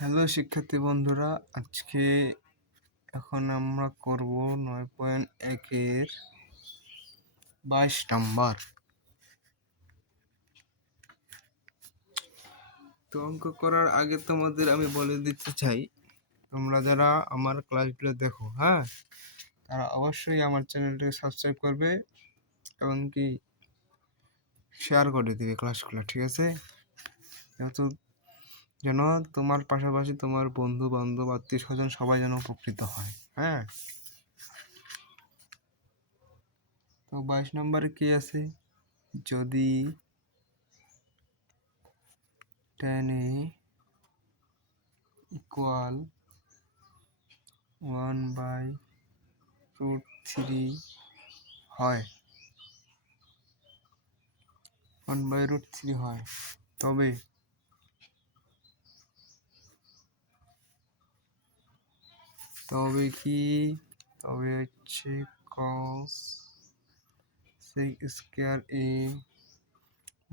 Hello শিক্ষার্থী বন্ধুরা, এখন আমরা করব 9.1 এর 22 নাম্বার। তো অঙ্ক করার আগে তোমাদের আমি বলে দিতে চাই, তোমরা যারা আমার ক্লাসগুলো দেখো, হ্যাঁ, তারা অবশ্যই আমার চ্যানেলটাকে সাবস্ক্রাইব করবে এবং কি শেয়ার করে দিবে ক্লাসগুলো, ঠিক আছে? যেহেতু যেন তোমার পাশাপাশি তোমার বন্ধু বান্ধব আত্মীয় স্বজন সবাই যেন উপকৃত হয়, হ্যাঁ। তো 22 নম্বরে কি আছে? যদি tan a equal 1/√3 হয়, 1/√3 হয়, তবে হচ্ছে cos sec square a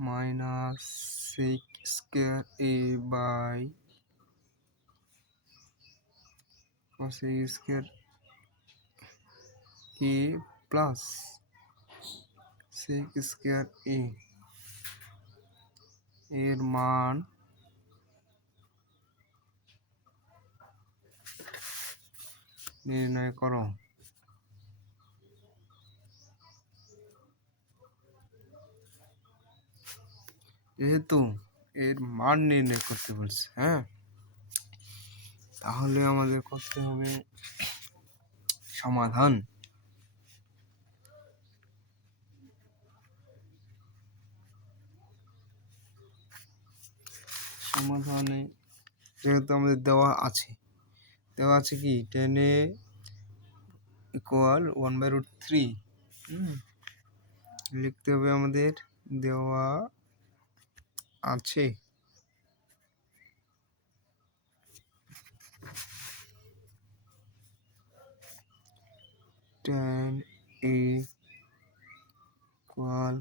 minus sec square a by cos square a plus sec square a এর মান নির্ণয় করো। যেহেতু এর মান নির্ণয় করতে বলছে, হ্যাঁ, তাহলে আমাদের করতে হবে সমাধান। সমাধানে যেহেতু আমাদের দেওয়া আছে কি tan a ইকুয়াল 1/√3, লিখতে হবে আমাদের, দেওয়া আছে tan a ইকুয়াল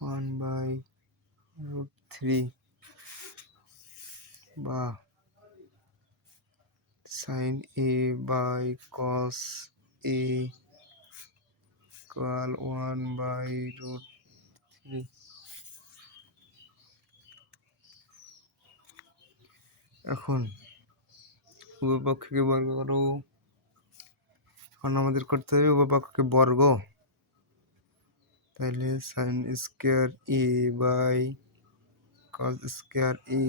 1/√3 বা sin a by cos a equal 1/√3। এখন উভয় পক্ষকে বর্গ করো। এখন আমাদের করতে হবে উভয় পক্ষকে বর্গ, তাহলে sin square a by cos square a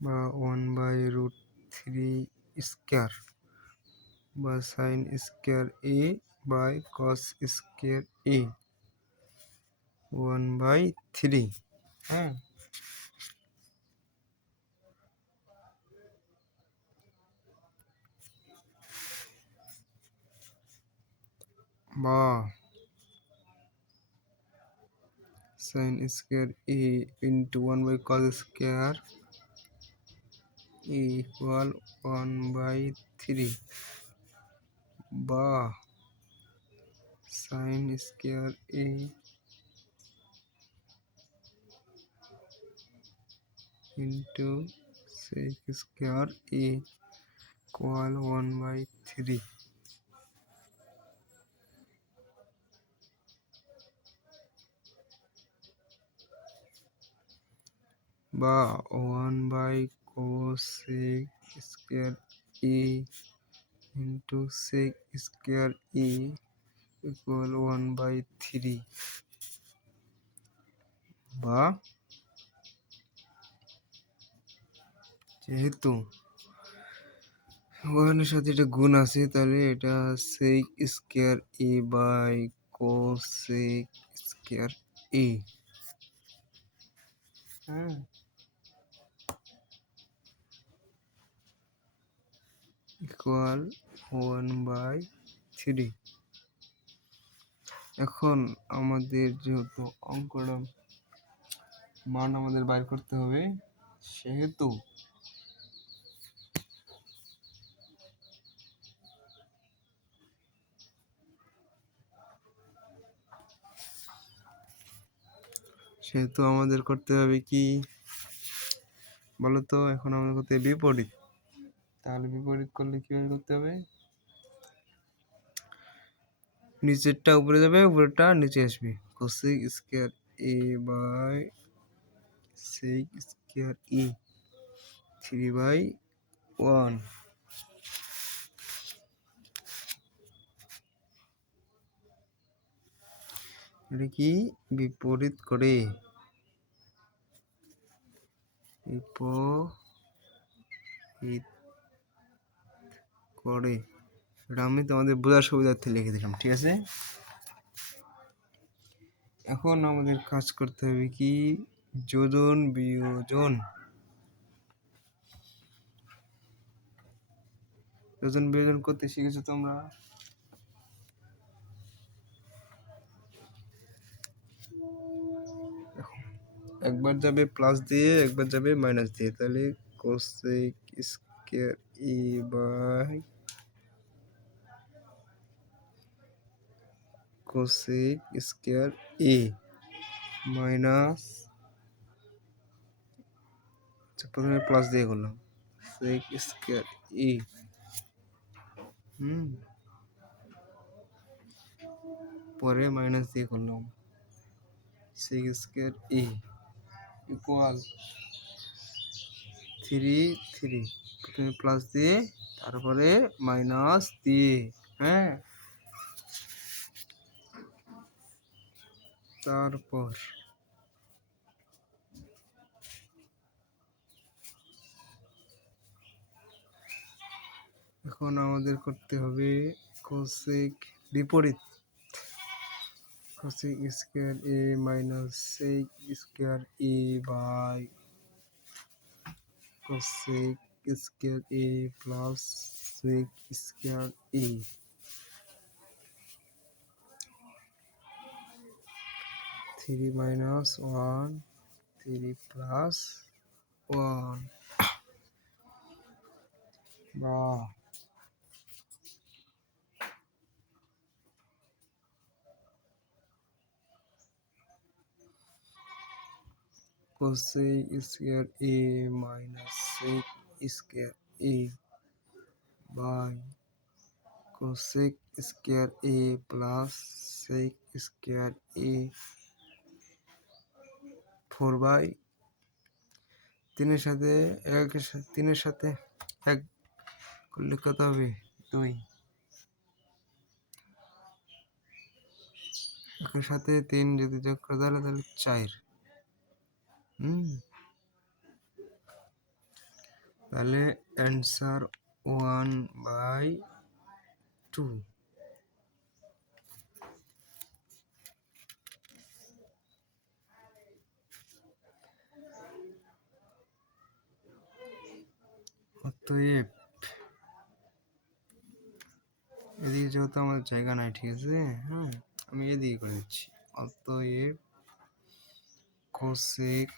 বা 1/√3 স্কয়ার বা sin square a by cos square a 1/3, হ্যাঁ। বা sin square a into 1/cos square a equal 1/3 বা sin square a into sec square a equal 1/3 বা 1/cosec square a into sec square a equal 1/3 বা যেহেতু ওখানের সাথে এটা গুণ আছে, তাহলে এটা sec square a by cosec square a, হ্যাঁ, ইকুয়াল 1/3। এখন আমাদের যেহেতু অঙ্কটা মান আমাদের বাইর করতে হবে, সেহেতু আমাদের করতে হবে কি, বলো তো এখন আমাদের করতে হবে বিপরীত। তাহলে বিপরীত করলে কিভাবে করতে হবে? নিচেরটা উপরে যাবে, উপরেরটা নিচে আসবে। Cosec square A by sec square ই 3/1। এটা কি বিপরীত করে? বিপরীত করে। এটা আমি তোমাদের বোঝার সুবিধার্থে লিখে দিলাম, ঠিক আছে? এখন আমাদের কাজ করতে হবে কি? যোজন বিয়োজন। যোজন বিয়োজন করতে শিখেছো তোমরা? একবার যাবে প্লাস দিয়ে, একবার যাবে মাইনাস দিয়ে, তাহলে cosec square E by cosec square E minus, প্রথমে প্লাস দিয়ে করলাম সেক স্কয়ার ই, পরে মাইনাস দিয়ে করলাম সেক স্কয়ার ই ইকুয়াল 3 প্রথমে প্লাস দিয়ে তারপরে মাইনাস দিয়ে, হ্যাঁ। তারপর এখন আমাদের করতে হবে কোসেক বিপরীত। Cosec square A minus sec square E by cosec square A plus sec square E. 3 minus 1, 3 plus 1 বা cosec square a minus sec square a by cosec square a plus sec square a 4/3 সাথে 3 সাথে 1 করলে কত হবে? 2। এর সাথে 3 যদি যোগ করা যায় তাহলে 4। তাহলে অ্যান্সার 1/2। অতএব এদিকে যেহেতু আমাদের জায়গা নাই, ঠিক আছে, হ্যাঁ, আমি এদিকে করে দিচ্ছি। অতএব cosec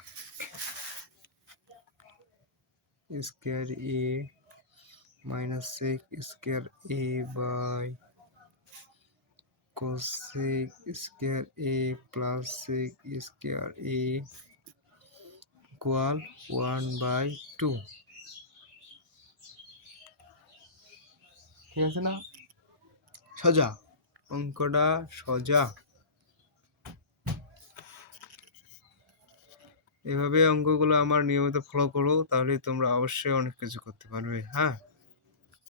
square A minus sec square A by cosec square A plus sec square A equal 1/2। ঠিক আছে না? সোজা অঙ্কটা, সোজা। এভাবে অঙ্কগুলো আমার নিয়মিত ফলো করো, তাহলে তোমরা অবশ্যই অনেক কিছু করতে পারবে, হ্যাঁ।